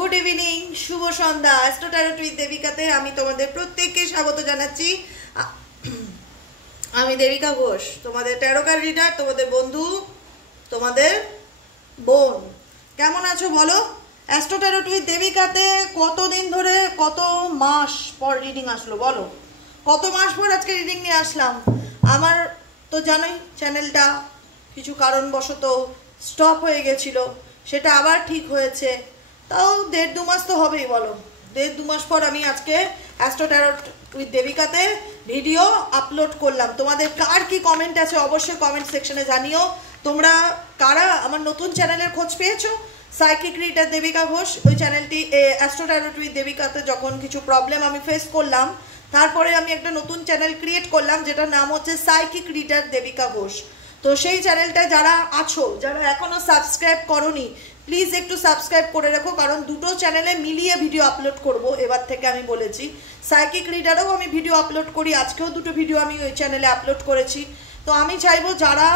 Good evening शुभ सन्ध्या astro tarot with देविकाते आमी तोमादेर प्रत्येकके स्वागत जानाच्छि। आमी देविका घोष तोमादेर टैरो कार्ड रीडार, तोमादेर बंधु, तोमादेर बोन। केमन आछो बोलो? एस्ट्रो टैरो उइथ देविकाते कतदिन धरे कत मास पर रिडिंग आसलो बोलो? कत मास पर आजके रिडिंग निये आसलाम। आमार तो जानोई चैनेलटा किछु कारणबशत स्टप हये गेछिलो, सेटा आबार ठीक हयेछे। ताओ 1.5-2 मास तो हबेई बोलो। 1.5-2 मास पर आमी आजके एस्ट्रो टैरो उइथ देविकाते भिडियो आपलोड करलाम। तोमादेर कार की कमेंट आछे अवश्य कमेंट सेक्शने जानियो। तोमरा कारा आमार नतुन चैनेलेर खोज पेयेछो? साइकिक रीडार देविका घोष ओई चैनेलटी एस्ट्रो टैरो उइथ देविकाते जखन किछु प्रॉब्लेम आमी फेस करलाम तारपरे आमी एकटा नतुन चैनल क्रिएट करलाम जेटार नाम हच्छे साइकिक रीडार देविका घोष। तो सेई चैनलटा Zara आछो, Zara एखोनो subscribe Karoni, please एकटू सबस्क्राइब करे राखो, कारण दुटो चैनेले मिलिए भिडियो आपलोड करबो। एबार थेके आमी बोलेछि साइकिक रीडारेও आमी भिडियो आपलोड करी, आजकेও दुटो भिडियो आमी ओई चैनेले आपलोड करेछि। तो आमी चाइबो जारा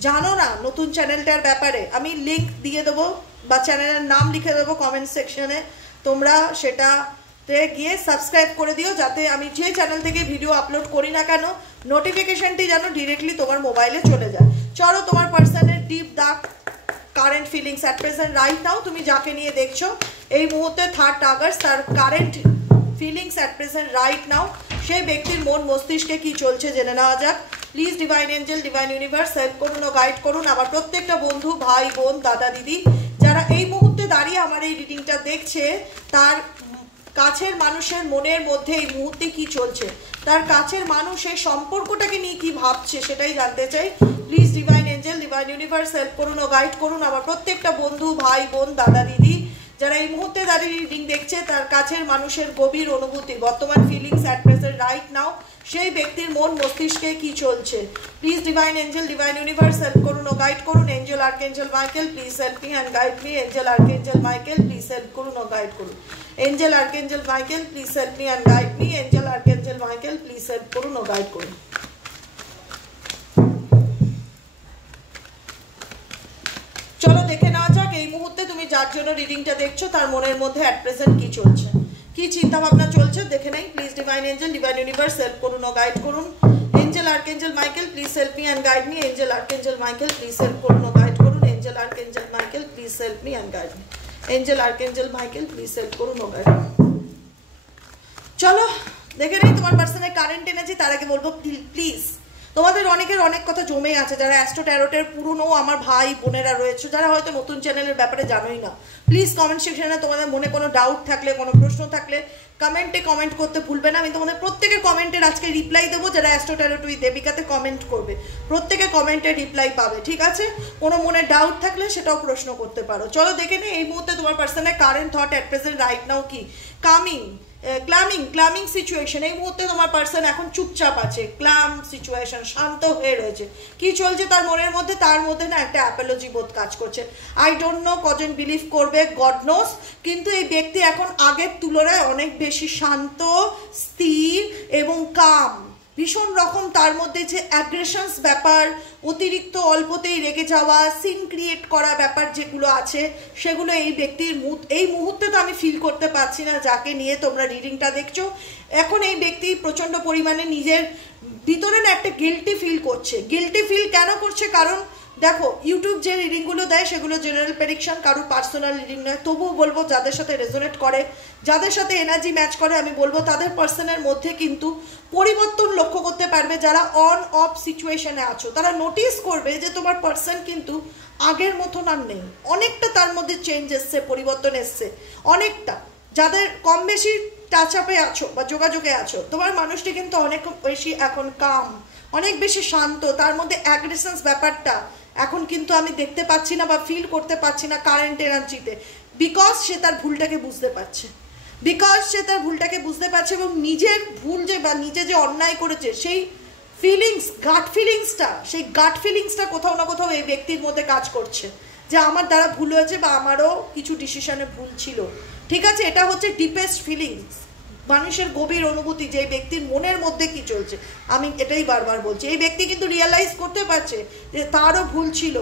जानो ना नतुन चैनेलटार ব্যাপারে आमी लिंक दिए देबो बा चैनेलेर नाम लिखे देबो कमेंट सेक्शने, तोमरा सेटाते गिये सबस्क्राइब करे दिओ जाते आमी जे चैनल थेके भिडियो आपलोड करी ना केन नोटिफिकेशनटी जेन डिरेक्टली तोमार मोबाइले चले जाए। चलो तोमार personal deep dark current feelings at present right নাও, তুমি যাকে নিয়ে দেখছো এই মুহূর্তে 3rd আগস্ট তার current feelings at present right now, সেই ব্যক্তির মন মস্তিষ্কে কি চলছে জেনে নেওয়া যাক। Please divine angel divine universe help করুন ও গাইড করুন আমার প্রত্যেকটা বন্ধু ভাই বোন দাদা দিদি যারা এই মুহূর্তে দাঁড়িয়ে আমার এই রিডিংটা দেখছে, তার কাছের মানুষের মনের মধ্যে এই মুহূর্তে কি চলছে, তার কাছের মানুষ এই সম্পর্কটাকে নিয়ে কি ভাবছে সেটাই জানতে চাই। Please divine angel divine universe help করুন ও গাইড করুন আমার প্রত্যেকটা বন্ধু ভাই বোন দাদা দিদি যারা এই মুহূর্তে দাঁড়িয়ে রিডিং দেখছে, তার কাছের মানুষের গভীর অনুভূতি বর্তমান feelings at present right now, সেই ব্যক্তির মন মস্তিষ্কে কি চলছে। Please divine angel divine universe help করুন ও গাইড করুন। Angel archangel Michael please help me and guide me. Angel archangel Michael please help করুন ও গাইড করুন। Angel archangel Michael please help me and guide me. Angel archangel Michael please help করুন ও guide করুন। চলো দেখে নেওয়া যাক এই মুহূর্তে তুমি যার জন্য রিডিংটা দেখছো তার মনের মধ্যে এট প্রেজেন্ট কি চলছে, কি চিন্তা ভাবনা চলছে দেখে নেই। Please divine angel divine universe help করুন ও গাইড করুন। Angel archangel Michael please help me and guide me. Angel archangel Michael please help করুন ও গাইড করুন। Angel archangel Michael please help me and guide me. Angel archangel Michael please help করুন ও guide করুন। চলো দেখে নেই তোমার পার্সোনাল কারেন্ট এনেছি, তার আগে বলবো প্লিজ তোমাদের অনেকের অনেক কথা জমে আছে, যারা অ্যাস্ট্রো ট্যারোটের পুরনো আমার ভাই বোনেরা রয়েছে, যারা হয়তো নতুন চ্যানেলের ব্যাপারে জানোই না, প্লিজ কমেন্ট সেকশনে তোমাদের মনে কোনো ডাউট থাকলে কোনো প্রশ্ন থাকলে কমেন্টে কমেন্ট করতে ভুলবে না। আমি তোমাদের প্রত্যেকের কমেন্টের আজকে রিপ্লাই দেবো, যারা অ্যাস্ট্রো ট্যারো উইথ দেবিকাতে কমেন্ট করবে প্রত্যেকে কমেন্টে রিপ্লাই পাবে, ঠিক আছে? কোনো মনে ডাউট থাকলে সেটাও প্রশ্ন করতে পারো। চলো দেখে নে এই মুহূর্তে তোমার পার্সোনাল কারেন্ট থট এট প্রেজেন্ট রাইট নাও কি। ক্লামিং সিচুয়েশন, এই মুহূর্তে তোমার পার্সন এখন চুপচাপ আছে, ক্লাম সিচুয়েশন, শান্ত হয়ে রয়েছে। কি চলছে তার মনের মধ্যে? তার মধ্যে না একটা অ্যাপোলজি বোধ কাজ করছে। আই ডোন্ট নো কজন বিলিভ করবে, গড নোস, কিন্তু এই ব্যক্তি এখন আগের তুলনায় অনেক বেশি শান্ত, স্থির এবং কাম। ভীষণ রকম তার মধ্যে যে অ্যাগ্রেশনস ব্যাপার, অতিরিক্ত অল্পতেই রেগে যাওয়া, সিন ক্রিয়েট করা ব্যাপার যেগুলো আছে সেগুলো এই ব্যক্তির এই মুহূর্তে তো আমি ফিল করতে পারছি না, যাকে নিয়ে তোমরা রিডিংটা দেখছো। এখন এই ব্যক্তি প্রচণ্ড পরিমাণে নিজের ভিতরে না একটা গিল্টি ফিল করছে। গিল্টি ফিল কেন করছে? কারণ দেখো ইউটিউব যে রিডিংগুলো দেয় সেগুলো জেনারেল প্রেডিকশন, কারোর পার্সোনাল রিডিং নয়। তবুও বলবো যাদের সাথে রেজোনেট করে, যাদের সাথে এনার্জি ম্যাচ করে, আমি বলবো তাদের পার্সনের মধ্যে কিন্তু পরিবর্তন লক্ষ্য করতে পারবে। যারা অন অফ সিচুয়েশনে আছো তারা নোটিস করবে যে তোমার পার্সন কিন্তু আগের মতন আর নেই, অনেকটা তার মধ্যে চেঞ্জ এসছে, পরিবর্তন এসছে অনেকটা। যাদের কম বেশি টাচ আপে আছো বা যোগাযোগে আছো, তোমার মানুষটি কিন্তু অনেক বেশি এখন কাম, অনেক বেশি শান্ত, তার মধ্যে অ্যাগ্রেশনস ব্যাপারটা এখন কিন্তু আমি দেখতে পাচ্ছি না বা ফিল করতে পারছি না কারেন্ট এনার্জিতে, বিকজ সে তার ভুলটাকে বুঝতে পারছে, এবং নিজের ভুল যে বা নিজে যে অন্যায় করেছে সেই ফিলিংস, সেই গাট ফিলিংসটা কোথাও না কোথাও এই ব্যক্তির মধ্যে কাজ করছে যে আমার দ্বারা ভুল হয়েছে বা আমারও কিছু ডিসিশনে ভুল ছিল, ঠিক আছে? এটা হচ্ছে ডিপেস্ট ফিলিংস, মানুষের গভীর অনুভূতি যে ব্যক্তির মনের মধ্যে কি চলছে। আমি এটাই বারবার বলছি, এই ব্যক্তি কিন্তু রিয়েলাইজ করতে পারছে যে তারও ভুল ছিল,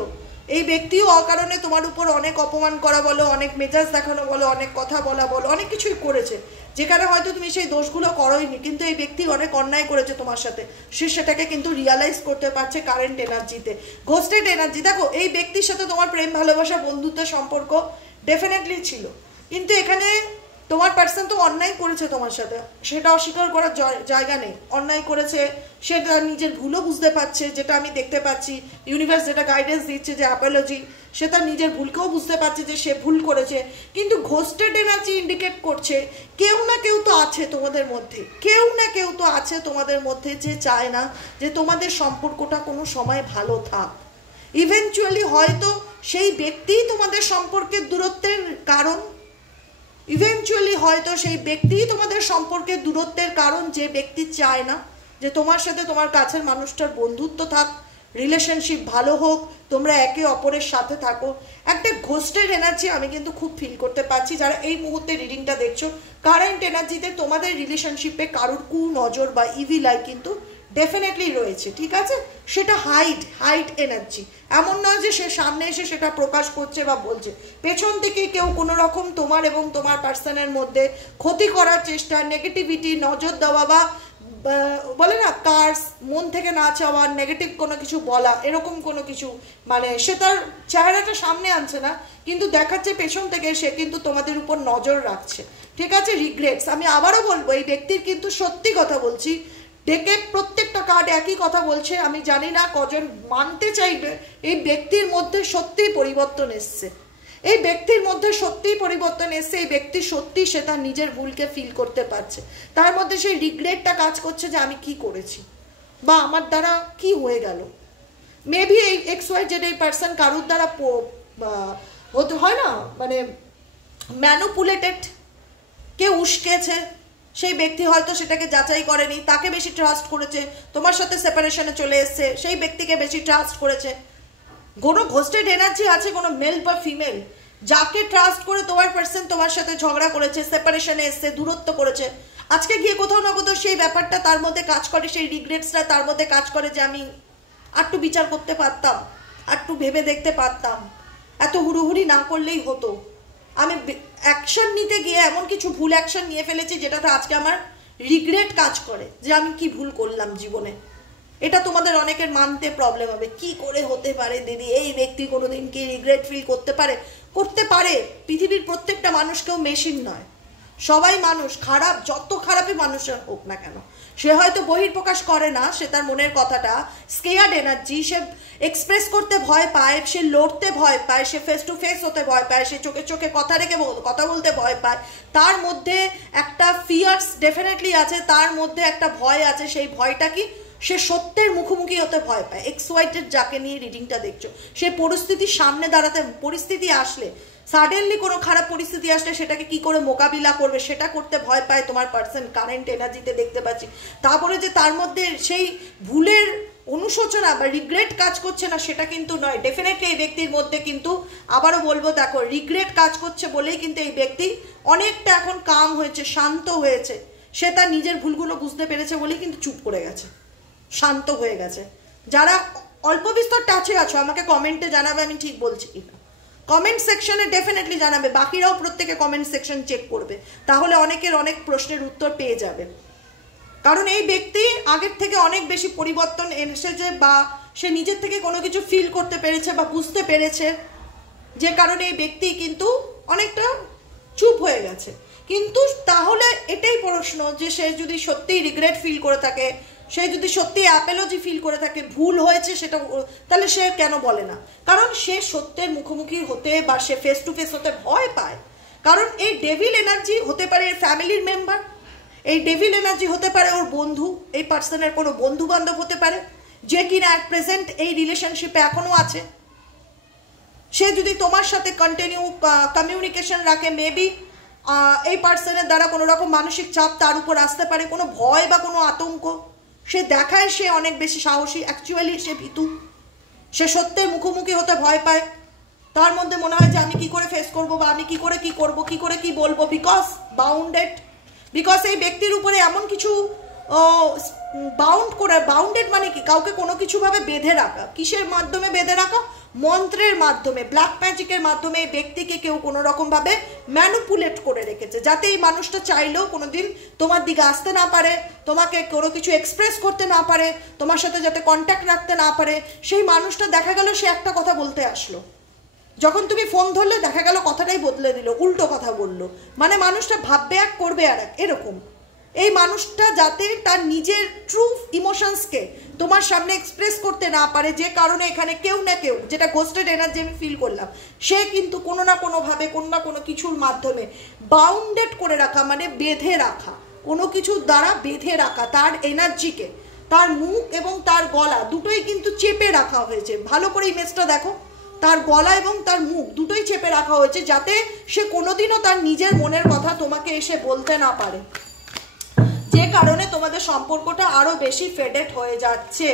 এই ব্যক্তিও অকারণে তোমার উপর অনেক অপমান করা বলো, অনেক মেজাজ দেখানো বলো, অনেক কথা বলা বলো, অনেক কিছুই করেছে, যেখানে হয়তো তুমি সেই দোষগুলো করোইনি, কিন্তু এই ব্যক্তি অনেক অন্যায় করেছে তোমার সাথে, সে সেটাকে কিন্তু রিয়ালাইজ করতে পারছে কারেন্ট এনার্জিতে, ঘোস্টেড এনার্জি। দেখো এই ব্যক্তির সাথে তোমার প্রেম ভালোবাসা বন্ধুত্বের সম্পর্ক ডেফিনেটলি ছিল, কিন্তু এখানে তোমার পার্সন তো অন্যায় করেছে তোমার সাথে, সেটা অস্বীকার করার জায়গা নেই। অন্যায় করেছে, সেটা নিজের ভুলও বুঝতে পারছে, যেটা আমি দেখতে পাচ্ছি, ইউনিভার্স যেটা গাইডেন্স দিচ্ছে যে অ্যাপোলজি, সে তার নিজের ভুলকেও বুঝতে পারছে যে সে ভুল করেছে। কিন্তু ঘোস্টেড এনার্জি ইন্ডিকেট করছে কেউ না কেউ তো আছে তোমাদের মধ্যে, কেউ না কেউ তো আছে তোমাদের মধ্যে যে চায় না যে তোমাদের সম্পর্কটা কোনো সময় ভালো থাক। ইভেনচুয়ালি হয়তো সেই ব্যক্তিই তোমাদের সম্পর্কের দূরত্বের কারণ, ইভেনচুয়ালি হয়তো সেই ব্যক্তিই তোমাদের সম্পর্কের দূরত্বের কারণ, যে ব্যক্তি চায় না যে তোমার সাথে তোমার কাছের মানুষটার বন্ধুত্ব থাক, রিলেশনশিপ ভালো হোক, তোমরা একে অপরের সাথে থাকো। একটা ঘোস্টেড এনার্জি আমি কিন্তু খুব ফিল করতে পারছি। যারা এই মুহূর্তে রিডিংটা দেখছো, কারেন্ট এনার্জিতে তোমাদের রিলেশনশিপে কারোর নজর বা ইভিল আই কিন্তু ডেফিনেটলি রয়েছে, ঠিক আছে? সেটা হাইড এনার্জি, এমন নয় যে সে সামনে এসে সেটা প্রকাশ করছে বা বলছে। পেছন থেকে কেউ কোনো রকম তোমার এবং তোমার পার্সনের মধ্যে ক্ষতি করার চেষ্টা, নেগেটিভিটি, নজর দেওয়া বা বলে না কার্স, মন থেকে না চাওয়া, নেগেটিভ কোনো কিছু বলা, এরকম কোনো কিছু, মানে সে তার চেহারাটা সামনে আনছে না, কিন্তু দেখাচ্ছে পেছন থেকে সে কিন্তু তোমাদের উপর নজর রাখছে, ঠিক আছে? রিগ্রেটস, আমি আবারও বলবো এই ব্যক্তির কিন্তু সত্যি কথা বলছি, ডেকে প্রত্যেকটা কার্ড একই কথা বলছে। আমি জানি না কজন মানতে চাইবে এই ব্যক্তির মধ্যে সত্যিই পরিবর্তন এসছে, এই ব্যক্তির মধ্যে সত্যিই পরিবর্তন এসছে, এই ব্যক্তি সত্যি সে তার নিজের ভুলকে ফিল করতে পারছে, তার মধ্যে সেই রিগ্রেটটা কাজ করছে যে আমি কি করেছি বা আমার দ্বারা কি হয়ে গেল। মেবি এই XYZ এই পার্সন কারুর দ্বারা হতে হয় না, মানে ম্যানুপুলেটেড, কেউ উস্কেছে, সেই ব্যক্তি হয়তো সেটাকে যাচাই করেনি, তাকে বেশি ট্রাস্ট করেছে, তোমার সাথে সেপারেশনে চলে এসছে, সেই ব্যক্তিকে বেশি ট্রাস্ট করেছে। কোনো ঘোস্টেড এনার্জি আছে কোনো মেল বা ফিমেল, যাকে ট্রাস্ট করে তোমার পার্সন তোমার সাথে ঝগড়া করেছে, সেপারেশনে এসছে, দূরত্ব করেছে, আজকে গিয়ে কোথাও না কোথাও সেই ব্যাপারটা তার মধ্যে কাজ করে, সেই রিগ্রেটসটা তার মধ্যে কাজ করে যে আমি আরটু বিচার করতে পারতাম, আরটু ভেবে দেখতে পারতাম, এত হুড়োহুড়ি না করলেই হতো, আমি অ্যাকশন নিতে গিয়ে এমন কিছু ভুল অ্যাকশন নিয়ে ফেলেছি যেটাতে আজকে আমার রিগ্রেট কাজ করে যে আমি কি ভুল করলাম জীবনে। এটা তোমাদের অনেকের মানতে প্রবলেম হবে, কি করে হতে পারে দিদি, এই ব্যক্তি কোনোদিন কি রিগ্রেট ফিল করতে পারে? করতে পারে। পৃথিবীর প্রত্যেকটা মানুষ কেউ মেশিন নয়, সবাই মানুষ, খারাপ যত খারাপই মানুষের হোক না কেন, সে হয়তো বহির্প্রকাশ করে না, সে তার মনের কথাটা, স্কেয়ার্ড এনার্জি, সে এক্সপ্রেস করতে ভয় পায়, সে লড়তে ভয় পায়, সে ফেস টু ফেস হতে ভয় পায়, সে চোখে চোখে কথা রেখে কথা বলতে ভয় পায়, তার মধ্যে একটা ফিয়ার্স ডেফিনেটলি আছে, তার মধ্যে একটা ভয় আছে। সেই ভয়টা কি? সে সত্যের মুখোমুখি হতে ভয় পায়। XYZ যাকে নিয়ে রিডিংটা দেখছো, সে পরিস্থিতির সামনে দাঁড়াতে, পরিস্থিতি আসলে, সাডেনলি কোনো খারাপ পরিস্থিতি আসলে সেটাকে কি করে মোকাবিলা করবে সেটা করতে ভয় পায় তোমার পার্সন, কারেন্ট এনার্জিতে দেখতে পাচ্ছি। তারপরে যে তার মধ্যে সেই ভুলের অনুশোচনা বা রিগ্রেট কাজ করছে না সেটা কিন্তু নয়, ডেফিনেটলি এই ব্যক্তির মধ্যে কিন্তু আবারও বলবো, দেখো রিগ্রেট কাজ করছে বলেই কিন্তু এই ব্যক্তি অনেকটা এখন কাম হয়েছে, শান্ত হয়েছে, সে তার নিজের ভুলগুলো বুঝতে পেরেছে বলেই কিন্তু চুপ করে গেছে, শান্ত হয়ে গেছে। যারা অল্প বিস্তর টাচে আছো আমাকে কমেন্টে জানাবে আমি ঠিক বলছি কিনা, কমেন্ট সেকশনে ডেফিনেটলি জানাবে, বাকিরাও প্রত্যেকে কমেন্ট সেকশন চেক করবে, তাহলে অনেকের অনেক প্রশ্নের উত্তর পেয়ে যাবে। কারণ এই ব্যক্তি আগের থেকে অনেক বেশি পরিবর্তন এসেছে, বা সে নিজের থেকে কোনো কিছু ফিল করতে পেরেছে বা বুঝতে পেরেছে, যে কারণে এই ব্যক্তি কিন্তু অনেকটা চুপ হয়ে গেছে। কিন্তু তাহলে এটাই প্রশ্ন যে সে যদি সত্যিই রিগ্রেট ফিল করে থাকে, সে যদি সত্যি অ্যাপোলজি ফিল করে থাকে, ভুল হয়েছে সেটা, তাহলে সে কেন বলে না? কারণ সে সত্যের মুখোমুখি হতে বা সে ফেস টু ফেস হতে ভয় পায়। কারণ এই ডেভিল এনার্জি হতে পারে এর ফ্যামিলির মেম্বার, এই ডেভিল এনার্জি হতে পারে ওর বন্ধু, এই পার্সনের কোনো বন্ধু বান্ধব হতে পারে যে কিনা অ্যাট প্রেজেন্ট এই রিলেশনশিপে এখনো আছে। সে যদি তোমার সাথে কন্টিনিউ কমিউনিকেশন রাখে, মেবি এই পার্সনের দ্বারা কোনো রকম মানসিক চাপ তার উপর আসতে পারে, কোনো ভয় বা কোনো আতঙ্ক সে দেখায়, সে অনেক বেশি সাহসী, অ্যাকচুয়ালি সে ভীতু, সে সত্যের মুখোমুখি হতে ভয় পায়। তার মধ্যে মনে হয় যে আমি কি করে ফেস করবো বা আমি কি করে কি করবো, কি করে কি বলবো, বিকজ এই ব্যক্তির উপরে এমন কিছু বাউন্ডেড মানে কি, কাউকে কোনো কিছুভাবে বেঁধে রাখা, কিসের মাধ্যমে বেঁধে রাখা, মন্ত্রের মাধ্যমে, ব্ল্যাক ম্যাজিকের মাধ্যমে ব্যক্তিকে কেউ কোনো রকমভাবে ম্যানিপুলেট করে রেখেছে, যাতে এই মানুষটা চাইলেও কোনোদিন তোমার দিকে আসতে না পারে, তোমাকে কোনো কিছু এক্সপ্রেস করতে না পারে, তোমার সাথে যাতে কন্ট্যাক্ট রাখতে না পারে। সেই মানুষটা দেখা গেল সে একটা কথা বলতে আসলো, যখন তুমি ফোন ধরলে দেখা গেল কথাটাই বদলে দিল, উল্টো কথা বললো। মানে মানুষটা ভাববে এক, করবে আর এক, এরকম। এই মানুষটা যাতে তার নিজের ট্রু ইমোশনসকে তোমার সামনে এক্সপ্রেস করতে না পারে, যে কারণে এখানে কেউ না কেউ, যেটা গোস্টেড এনার্জি আমি ফিল করলাম, সে কিন্তু কোনো না কোনোভাবে কোনো না কোনো কিছুর মাধ্যমে বাউন্ডেড করে রাখা, মানে বেঁধে রাখা, কোনো কিছুর দ্বারা বেঁধে রাখা তার এনার্জিকে, তার মুখ এবং তার গলা দুটোই কিন্তু চেপে রাখা হয়েছে। ভালো করে ইমেজটা দেখো, তার গলা এবং তার মুখ দুটোই চেপে রাখা হয়েছে, যাতে সে কোনোদিনও তার নিজের মনের কথা তোমাকে এসে বলতে না পারে, যে কারণে তোমাদের সম্পর্কটা আরো বেশি ফেডেড হয়ে যাচ্ছে।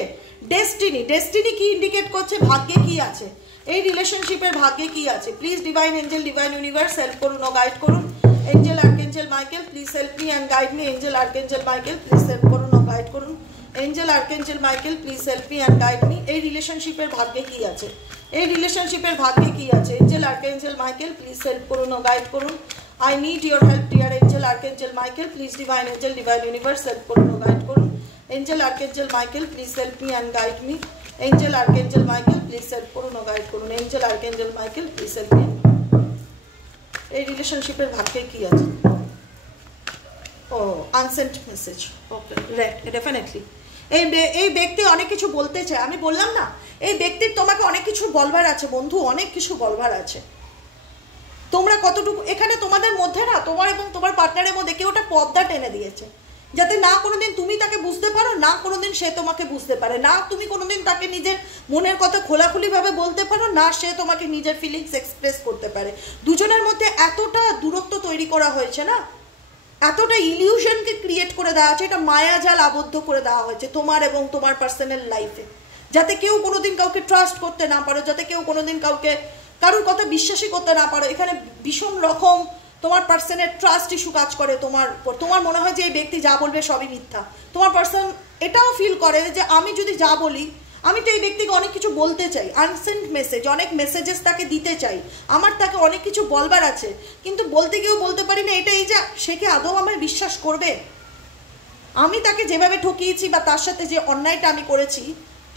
ডেস্টিনি, ডেস্টিনি কি ইন্ডিকেট করছে? ভাগ্যে কি আছে, এই রিলেশনশিপের ভাগ্যে কি আছে? Please divine angel, divine universe help করুন ও গাইড করুন। Angel archangel Michael please help me and guide me. Angel archangel Michael please help করুন ও গাইড করুন। Angel archangel Michael please help me and guide me. এই রিলেশনশিপের ভাগ্যে কি আছে, এই রিলেশনশিপের ভাগ্যে কি আছে? Angel archangel Michael please help করুন ও গাইড করুন। I need your help, dear angel archangel Michael. Please divine angel, divine universe help করুন ও গাইড করুন। Angel archangel Michael please help me and guide me. Angel archangel Michael please help করুন ও guide করুন। Angel archangel Michael please help me। এই রিলেশনশিপের ভাগ্যে কি আছে? ও আনসেন্ট মেসেজ। ওকে, রাইট, ডেফিনেটলি এই ব্যক্তি অনেক কিছু বলতে চায়। আমি বললাম না, এই ব্যক্তির তোমাকে অনেক কিছু বলবার আছে বন্ধু, অনেক কিছু বলবার আছে। তোমরা কতটুকু এখানে তোমাদের মধ্যে না, তোমার এবং তোমার পার্টনারের মধ্যে কেউ একটা পর্দা টেনে দিয়েছে, যাতে না কোনোদিন তুমি তাকে বুঝতে পারো, না কোনোদিন সে তোমাকে বুঝতে পারে, না তুমি কোনোদিন তাকে নিজের মনের কথা খোলাখুলিভাবে বলতে পারো, না সে তোমাকে নিজের ফিলিংস এক্সপ্রেস করতে পারে। দুজনের মধ্যে এতটা দূরত্ব তৈরি করা হয়েছে না, এতটা ইলিউশনকে ক্রিয়েট করে দেওয়া হয়েছে, এটা মায়াজাল আবদ্ধ করে দেওয়া হয়েছে তোমার এবং তোমার পার্সোনাল লাইফে, যাতে কেউ কোনোদিন কাউকে ট্রাস্ট করতে না পারো, যাতে কেউ কোনোদিন কাউকে কারোর কথা বিশ্বাসই করতে না পারো। এখানে ভীষণ রকম তোমার পার্সনের ট্রাস্ট ইস্যু কাজ করে তোমার উপর। তোমার মনে হয় যে এই ব্যক্তি যা বলবে সবই মিথ্যা। তোমার পার্সন এটাও ফিল করে যে আমি যদি যা বলি, আমি তো এই ব্যক্তিকে অনেক কিছু বলতে চাই, আনসেন্ট মেসেজ, অনেক মেসেজেস তাকে দিতে চাই, আমার তাকে অনেক কিছু বলবার আছে, কিন্তু বলতে গিয়েও বলতে পারি না। এটা এই যে সে কি আদৌ আমায় বিশ্বাস করবে? আমি তাকে যেভাবে ঠকিয়েছি বা তার সাথে যে অন্যায়টা আমি করেছি,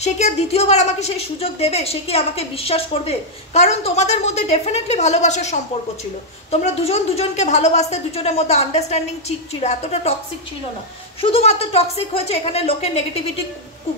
সে কি আর দ্বিতীয়বার আমাকে সেই সুযোগ দেবে? সে কি আমাকে বিশ্বাস করবে? কারণ তোমাদের মধ্যে ডেফিনেটলি ভালোবাসার সম্পর্ক ছিল, তোমরা দুজন দুজনকে ভালোবাসতে, দুজনের মধ্যে আন্ডারস্ট্যান্ডিং ঠিক ছিল, এতটা টক্সিক ছিল না। শুধুমাত্র টক্সিক হয়েছে এখানে লোকের নেগেটিভিটি,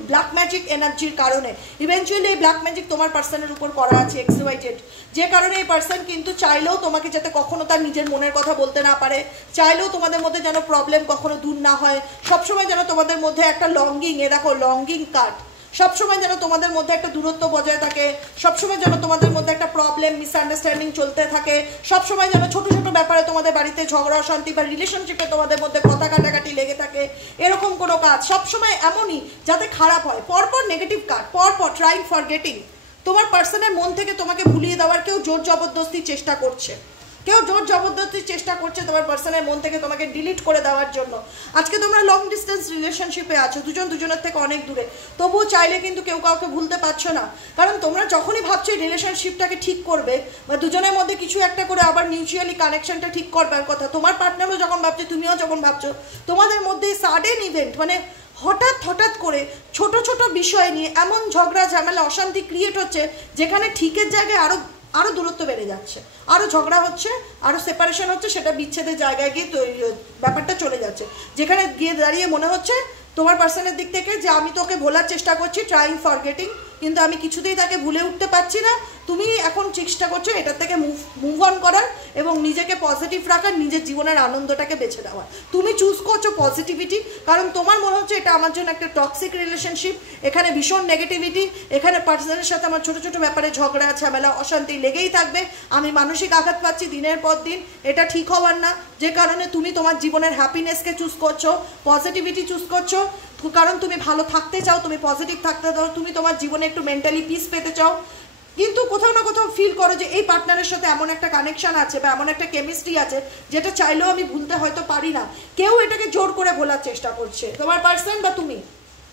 ব্ল্যাক ম্যাজিক এনার্জির কারণে। ইভেনচুয়ালি এই ব্ল্যাক ম্যাজিক তোমার পার্সনের উপর করা আছে এক্সওয়াইজেড, যে কারণে এই পার্সন কিন্তু চাইলেও তোমাকে যাতে কখনো তার নিজের মনের কথা বলতে না পারে, চাইলেও তোমাদের মধ্যে যেন প্রবলেম কখনো দূর না হয়, সবসময় যেন তোমাদের মধ্যে একটা লঙ্গিং, এ দেখো লঙ্গিং কার্ড, সবসময় যেন তোমাদের মধ্যে একটা দূরত্ব বজায় থাকে, সবসময় যেন তোমাদের মধ্যে একটা প্রবলেম, মিসআন্ডারস্ট্যান্ডিং চলতে থাকে, সবসময় যেন ছোট ছোট ব্যাপারে তোমাদের বাড়িতে ঝগড়া অশান্তি বা রিলেশনশিপে তোমাদের মধ্যে কথা কাটাকাটি লেগে থাকে, এরকম কোনো কাজ সবসময় এমনই যাতে খারাপ হয়। পরপর নেগেটিভ কার্ড, পরপর ট্রাইং ফরগেটিং, তোমার পার্সনের মন থেকে তোমাকে ভুলিয়ে দেওয়ার কেউ জোর জবরদস্তি চেষ্টা করছে, কেউ জোর জবরদস্তির চেষ্টা করছে তোমার পার্সনের মন থেকে তোমাকে ডিলিট করে দেওয়ার জন্য। আজকে তোমরা লং ডিস্টেন্স রিলেশনশিপে আছো, দুজন দুজনের থেকে অনেক দূরে, তবুও চাইলে কিন্তু কেউ কাউকে ভুলতে পারছো না। কারণ তোমরা যখনই ভাবছো এই রিলেশনশিপটাকে ঠিক করবে বা দুজনের মধ্যে কিছু একটা করে আবার মিউচুয়ালি কানেকশনটা ঠিক করবার কথা, তোমার পার্টনারও যখন ভাবছে, তুমিও যখন ভাবছো, তোমাদের মধ্যে সাডেন ইভেন্ট, মানে হঠাৎ করে ছোট ছোট বিষয় নিয়ে এমন ঝগড়া ঝামেলা অশান্তি ক্রিয়েট হচ্ছে, যেখানে ঠিকের জায়গায় আরো দূরত্ব বেড়ে যাচ্ছে, আরো ঝগড়া হচ্ছে, আরো সেপারেশন হচ্ছে, সেটা বিচ্ছেদের জায়গায় গিয়ে ব্যাপারটা চলে যাচ্ছে, যেখানে গিয়ে দাঁড়িয়ে মনে হচ্ছে তোমার পার্সনের দিক থেকে যে আমি তোকে ভোলার চেষ্টা করছি, ট্রাইং ফরগেটিং, কিন্তু আমি কিছুতেই তাকে ভুলে উঠতে পারছি না। তুমি এখন চেষ্টা করছো এটার থেকে মুভ অন করার এবং নিজেকে পজিটিভ রাখার, নিজের জীবনের আনন্দটাকে বেছে দেওয়ার। তুমি চুজ করছো পজিটিভিটি, কারণ তোমার মনে হচ্ছে এটা আমার জন্য একটা টক্সিক রিলেশনশিপ, এখানে ভীষণ নেগেটিভিটি, এখানে পার্সনের সাথে আমার ছোট ছোট ব্যাপারে ঝগড়া ঝামেলা অশান্তি লেগেই থাকবে, আমি মানসিক আঘাত পাচ্ছি দিনের পর দিন, এটা ঠিক হওয়ার না। যে কারণে তুমি তোমার জীবনের হ্যাপিনেসকে চুজ করছো, পজিটিভিটি চুজ করছো, কারণ তুমি ভালো থাকতে চাও, তুমি পজিটিভ থাকতে চাও, তুমি তোমার জীবনে একটু মেন্টালি পিস পেতে চাও। কিন্তু কোথাও না কোথাও ফিল করো যে এই পার্টনারের সাথে এমন একটা কানেকশন আছে বা এমন একটা কেমিস্ট্রি আছে যেটা চাইলেও আমি ভুলতে হয়তো পারি না। কেউ এটাকে জোর করে ভোলার চেষ্টা করছে, তোমার পার্সন বা তুমি।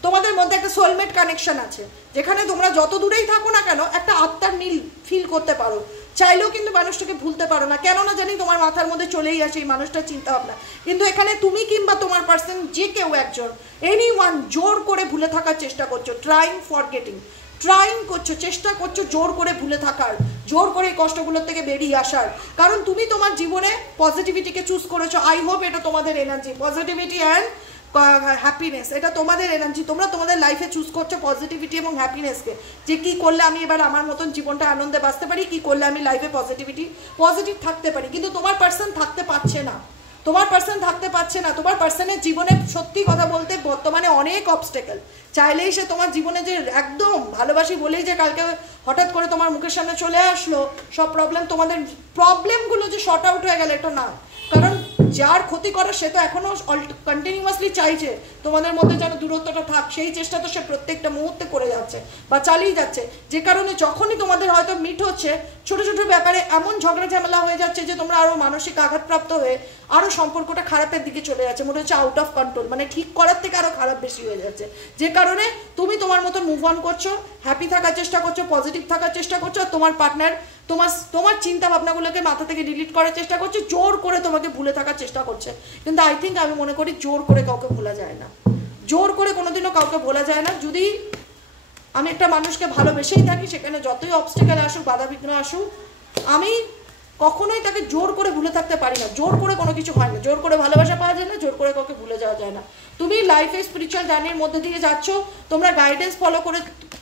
তোমাদের মধ্যে একটা সোলমেট কানেকশন আছে, যেখানে তোমরা যত দূরেই থাকো না কেন একটা আত্মার মিল ফিল করতে পারো। চাইলেও কিন্তু মানুষটাকে ভুলতে পারো না, কেন না জানি তোমার মাথার মধ্যে চলেই আসে এই মানুষটার চিন্তা ভাবনা। কিন্তু এখানে তুমি কিংবা তোমার পার্সন যে কেউ একজন, এনিওয়ান, জোর করে ভুলে থাকার চেষ্টা করছো, ট্রাইং করছো, চেষ্টা করছো জোর করে ভুলে থাকার, জোর করে এই কষ্টগুলোর থেকে বেরিয়ে আসার। কারণ তুমি তোমার জীবনে পজিটিভিটিকে চুজ করেছো। আই হোপ এটা তোমাদের এনার্জি, পজিটিভিটি অ্যান্ড হ্যাপিনেস, এটা তোমাদের এনার্জি। তোমরা তোমাদের লাইফে চুজ করছো পজিটিভিটি এবং হ্যাপিনেসকে, যে কি করলে আমি এবার আমার মতন জীবনটা আনন্দে বাঁচতে পারি, কি করলে আমি লাইফে পজিটিভ থাকতে পারি। কিন্তু তোমার পার্সন থাকতে পারছে না, তোমার পার্সনের জীবনে সত্যি কথা বলতে বর্তমানে অনেক অবস্টেকেল। চাইলেই সে তোমার জীবনে যে একদম ভালোবাসি বলেই যে কালকে হঠাৎ করে তোমার মুখের সামনে চলে আসলো, সব তোমাদের প্রবলেমগুলো যে শর্ট আউট হয়ে গেল, এটা না। কারণ যার ক্ষতি করে সে তো এখনো কন্টিনিউয়াসলি চাইছে তোমাদের মধ্যে যেন দূরত্বটা থাক, সেই চেষ্টা তো সে প্রত্যেকটা মুহূর্তে করে যাচ্ছে বা চালিয়ে যাচ্ছে। যে কারণে যখনই তোমাদের হয়তো মিট হচ্ছে, ছোট ছোট ব্যাপারে এমন ঝগড়া ঝামেলা হয়ে যাচ্ছে যে তোমরা আরো মানসিক আঘাতপ্রাপ্ত হয়ে আরো সম্পর্কটা খারাপের দিকে চলে যাচ্ছে, মনে হচ্ছে আউট অফ কন্ট্রোল, মানে ঠিক করার থেকে আরো খারাপ বেশি হয়ে যাচ্ছে। যে কারণে তুমি তোমার মতন মুভ অন করছো, হ্যাপি থাকার চেষ্টা করছো, পজিটিভ থাকার চেষ্টা করছো, আর তোমার পার্টনার তোমার চিন্তা ভাবনাগুলোকে মাথা থেকে ডিলিট করার চেষ্টা করছে, জোর করে তোমাকে ভুলে থাকার চেষ্টা করছে। কিন্তু আমি মনে করি জোর করে কাউকে ভোলা যায় না, জোর করে কোনোদিনও কাউকে ভোলা যায় না। যদি আমি একটা মানুষকে ভালোবেসেই থাকি, সেখানে যতই অবস্টেকেল আসুক, বাধা বিঘ্ন আসুক, আমি কখনোই তাকে জোর করে ভুলে থাকতে পারি না। জোর করে কোনো কিছু হয় না, জোর করে ভালোবাসা পাওয়া যায় না, জোর করে কাউকে ভুলে যাওয়া যায় না। তুমি লাইফে স্পিরিচুয়াল জার্নির মধ্যে দিয়ে যাচ্ছ, তোমরা গাইডেন্স ফলো করে,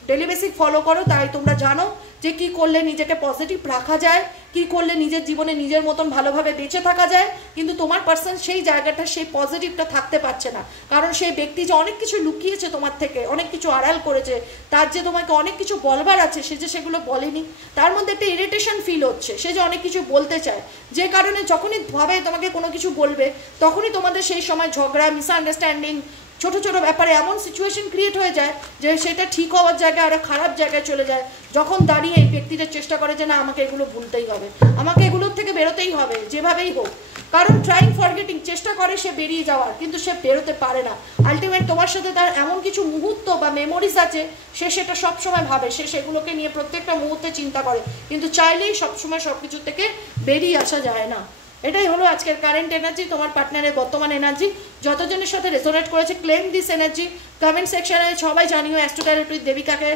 ডেলি বেসিক ফলো করো, তাই তোমরা জানো যে কি করলে নিজেকে পজিটিভ রাখা যায়, কি করলে নিজের জীবনে নিজের মতন ভালোভাবে বেঁচে থাকা যায়। কিন্তু তোমার পার্সন সেই জায়গাটা, সেই পজিটিভটা থাকতে পারছে না। কারণ সেই ব্যক্তি যে অনেক কিছু লুকিয়েছে তোমার থেকে, অনেক কিছু আড়াল করেছে, তার যে তোমাকে অনেক কিছু বলবার আছে সে যে সেগুলো বলেনি, তার মধ্যে একটা ইরিটেশন ফিল হচ্ছে, সে যে অনেক কিছু বলতে চায়। যে কারণে যখনই ভাবে তোমাকে কোনো কিছু বলবে, তখনই তোমাদের সেই সময় ঝগড়া, মিসআন্ডারস্ট্যান্ডিং, ছোট ছোট ব্যাপারে এমন সিচুয়েশন ক্রিয়েট হয়ে যায় যে সেটা ঠিক হওয়ার জায়গায় আরো খারাপ জায়গায় চলে যায়। যখন দাঁড়িয়ে এই ব্যক্তিটা চেষ্টা করে যে না, আমাকে এগুলো ভুলতেই হবে, আমাকে এগুলোর থেকে বেরোতেই হবে যেভাবেই হোক। কারণ ট্রাইং ফরগেটিং, চেষ্টা করে সে বেরিয়ে যাওয়ার, কিন্তু সে বেরোতে পারে না। আলটিমেট তোমার সাথে তার এমন কিছু মুহূর্ত বা মেমোরিজ আছে, সে সেটা সবসময় ভাবে, সে সেগুলোকে নিয়ে প্রত্যেকটা মুহূর্তে চিন্তা করে, কিন্তু চাইলেই সবসময় সব কিছু থেকে বেরিয়ে আসা যায় না। এটাই হলো আজকের কারেন্ট এনার্জি, তোমার পার্টনারের বর্তমান এনার্জি। যতজনের সাথে রেজোনেট করেছে, ক্লেম দিস এনার্জি। কমেন্ট সেকশনে সবাই জানিও অ্যাস্ট্রো ট্যারোট উইথ দেবিকাকে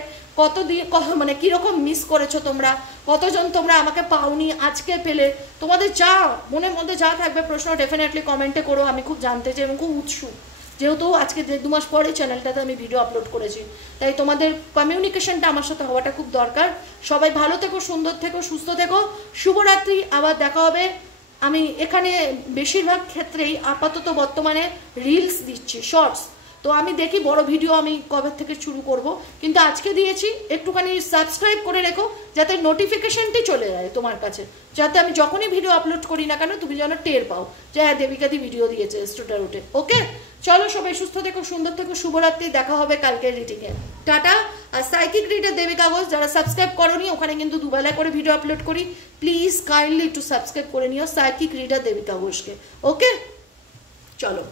মানে কীরকম মিস করেছো তোমরা, কতজন তোমরা আমাকে পাওনি, আজকে পেলে। তোমাদের যা মনের মধ্যে যা থাকবে প্রশ্ন ডেফিনেটলি কমেন্টে করো, আমি খুব জানতে চাই এবং খুব উৎসুক। যেহেতু আজকে 1-2 মাস পরে চ্যানেলটাতে আমি ভিডিও আপলোড করেছি, তাই তোমাদের কমিউনিকেশনটা আমার সাথে হওয়াটা খুব দরকার। সবাই ভালো থেকো, সুন্দর থেকো, সুস্থ থেকো। শুভরাত্রি, আবার দেখা হবে। আমি এখানে বেশিরভাগ ক্ষেত্রেই আপাতত বর্তমানে রিলস দিচ্ছি, শর্টস। তো আমি দেখি বড় ভিডিও আমি কবে থেকে শুরু করব, কিন্তু আজকে দিয়েছি। একটুখানি সাবস্ক্রাইব করে রেখো যাতে নোটিফিকেশনটি চলে যায় তোমার কাছে, যাতে আমি যখনই ভিডিও আপলোড করি না কেন তুমি যেন টের পাও যে হ্যাঁ দেবিকাদি ভিডিও দিয়েছে অ্যাস্ট্রো ট্যারোটে। ওকে, চলো সবাই সুস্থ থেকো, সুন্দর থেকো, শুভরাত্রি। দেখা হবে কালকের রিডিংয়ে। টাটা। আর সাইকিক রিডার দেবিকা ঘোষ যারা সাবস্ক্রাইব করোনি, ওখানে কিন্তু দুবেলা করে ভিডিও আপলোড করি, প্লিজ কাইন্ডলি একটু সাবস্ক্রাইব করে নিও সাইকিক রিডার দেবিকা ঘোষকে। ওকে, চলো।